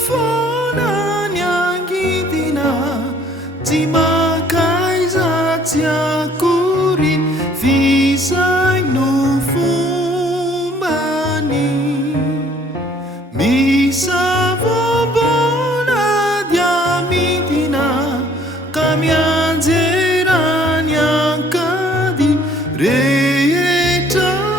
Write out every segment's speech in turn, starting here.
Nirifona nyangitina Tima kaisa tia kuri Visai no fumbani Misa vobona diamitina Kamianzera nyankadi Reetani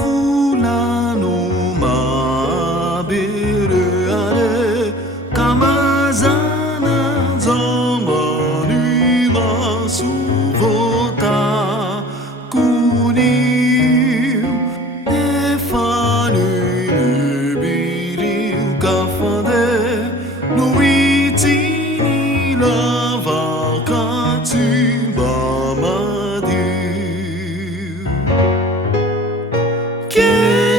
Fulano mabereare Kamazana zombani masuvota Kuniu nefanu nebiriu kafade Nuitini lavakatu bamadiu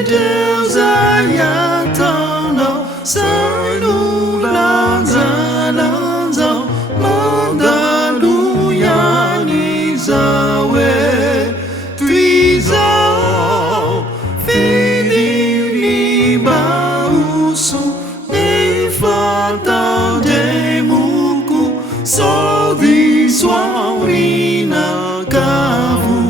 Deus ayatono Sainu lanza lanza Mandaluya nizawe Tuizao Fidi libausu Nefata demuku Sodi swaurina kavu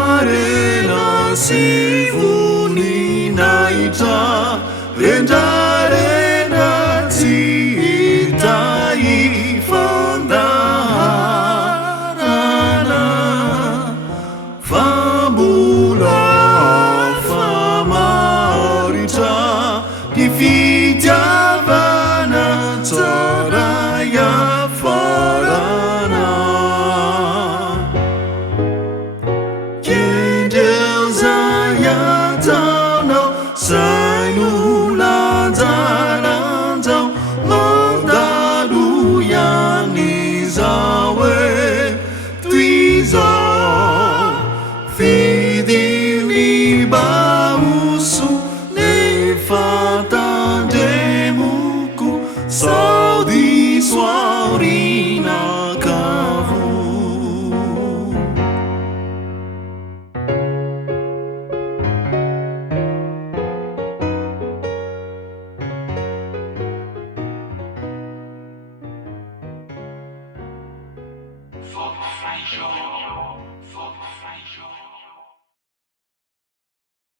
Arena sivuni naita Renda renda tita ifandarana Fabula famarita Difidiavana toraya farana Deus ayatono Sainu lanza lanza Mandaluya nizawe Tuizao Fidi libausu Nefata demuku Saudi swaurina kavu Folk French